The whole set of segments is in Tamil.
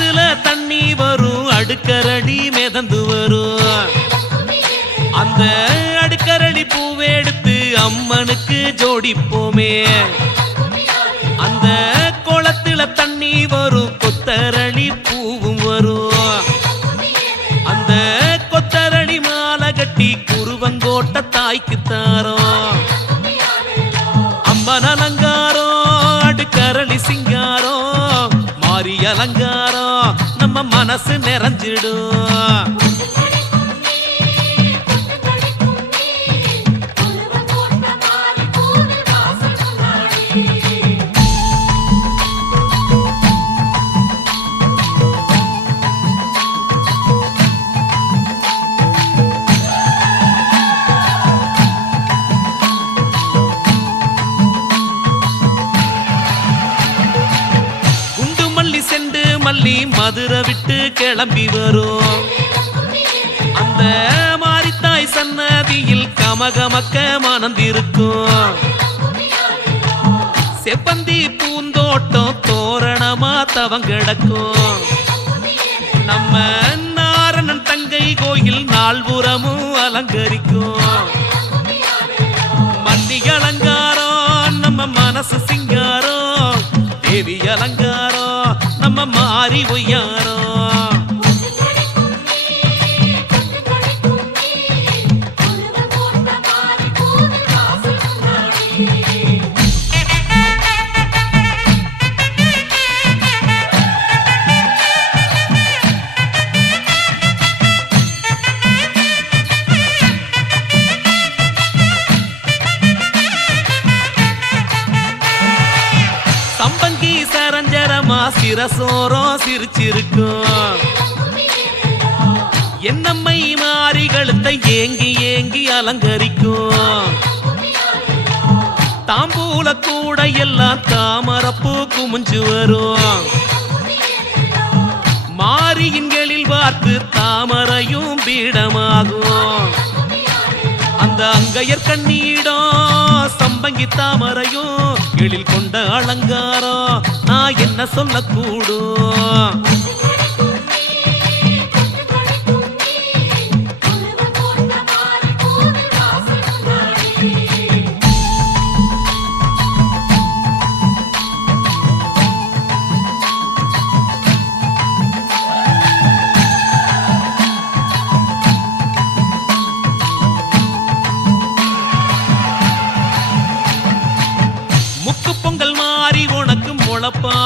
ஆத்துல தண்ணி வரும் அடுக்கரடி மிதந்து வரும். அந்த அடுக்கரடி பூவெடுத்து அம்மனுக்கு ஜோடிப்போமே. அந்த குளத்துல தண்ணி வரும் கொத்தரளி பூவும் வரும். அந்த கொத்தரளி மாலை கட்டி குருவங்கோட்ட தாய்க்கு தாரோம். அம்மன் அலங்காரம் அடுக்கரளி சிங்காரம் மாறி அலங்காரம். மனசு நிறைஞ்சிடும். செண்டு மதுரை விட்டு கிளம்பி வரும். அந்த மாரித்தாய் சன்னதியில் கமகமக்க மணந்திருக்கும் செப்பந்தி பூந்தோட்டம் தோரணமா தவங்கிடக்கும் நம்ம நாரணன் தங்கை கோயில் நால்புறமும் அலங்கரிக்கும். மண்டி அலங்காரம் நம்ம மனசு சிங்காரம் தேவி அலங்காரம். நாம மாறி ஒய்யாரம் சிரசோரம் சிரிச்சிருக்கும். என்னம்மை மாறி கழுத்தை ஏங்கி ஏங்கி அலங்கரிக்கும். தாம்பூல கூட எல்லாம் தாமரப்பூ குமிஞ்சு வரும். மாரியின்களில் பார்த்து தாமரையும் பீடமாகும். அந்த அங்கையர் கண்ணீடம் சம்பங்கி தாமரையும் எழில் கொண்ட அலங்காரம் நான் என்ன சொல்லக்கூடும்?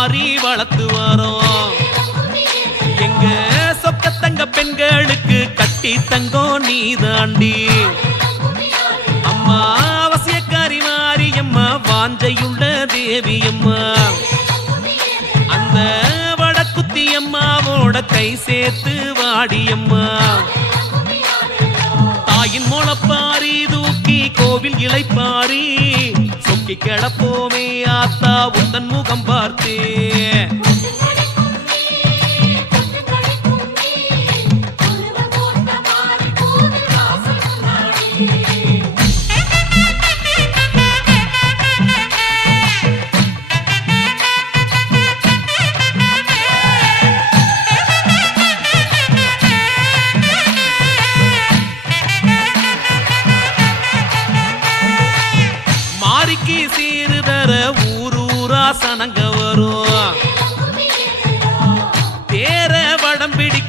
முளப்பாரி வளர்த்து வரோம். எங்க சொக்க தங்க பெண்களுக்கு கட்டி தங்கம் நீ தாண்டி அம்மா அவசியக்காரி மாறி அம்மா வாஞ்சையுள்ள தேவி அம்மா அந்த வடக்குத்தி அம்மாவோட கை சேர்த்து வாடியம்மா. தாயின் முளப்பாரி தூக்கி கோவில் இளைப்பாரி. சொக்கி கிடப்போமே ஆத்தா உந்தன் முகம் பார்த்தே.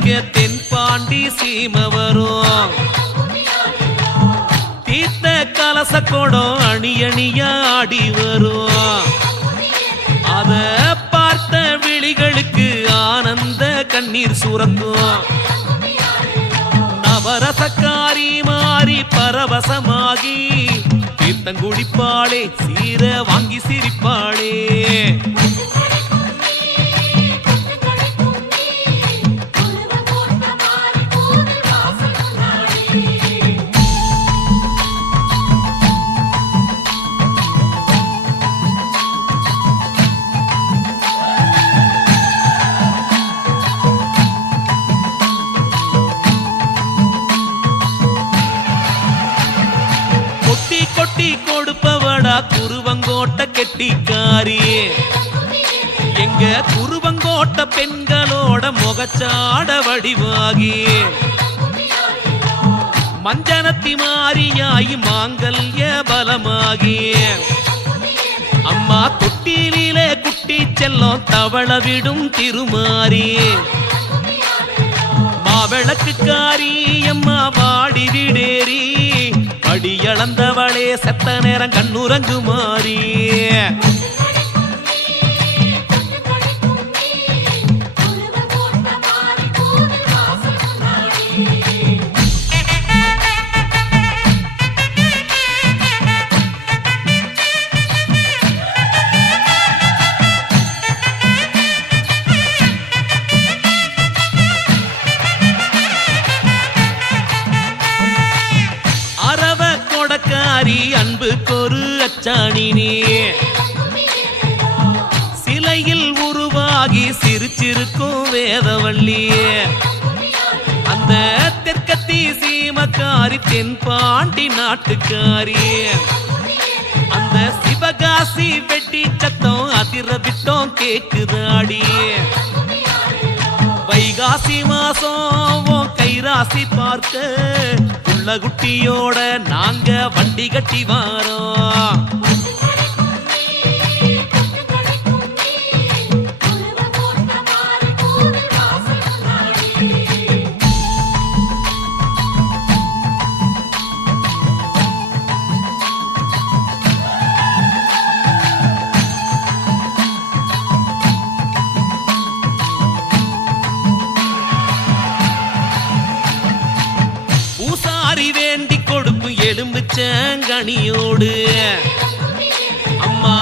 வடம் தென்பாண்டி சீம வரும் தீர்த்த கலச கொடம் அணி அணியா ஆடி வரும். அத பார்த்த விழிகளுக்கு ஆனந்த கண்ணீர் சுரக்கும். நவரசக்காரி மாறி பரவசமாகி தீர்த்தங்குடிப்பாளே சீர வாங்கி சிரிப்பாளே. கெட்டிக்காரியே. எங்க குருவங்கோட்ட பெண்களோட முகச்சாட வடிவாகியே. மஞ்சனத்தி மாறியாய் மாங்கல்ய பலமாகி அம்மா குட்டியிலே குட்டி செல்லம் தவள விடும் திருமாறி மாவிளக்கு காரி அம்மா வாடி விடேரி. அடியளந்தவளே செத்த நேரம் கண்ணுறங்கு மாறி. நீ. சிலையில் உருவாகி சிரிச்சிருக்கும் வேதவள்ளி. அந்த தெற்கத்தி சீமக்காரி தென்பாண்டி நாட்டுக்காரி. அந்த சிவகாசி வெட்டி சத்தம் அதிர விட்டோம் கேக்குதாடி. வைகாசி மாசம் கைராசி பார்க்க உள்ள குட்டியோட நாங்க வண்டி கட்டி வாரோம். மாறி வேண்டி கொடுக்கும் எலும்பு சேங்கனியோடு அம்மா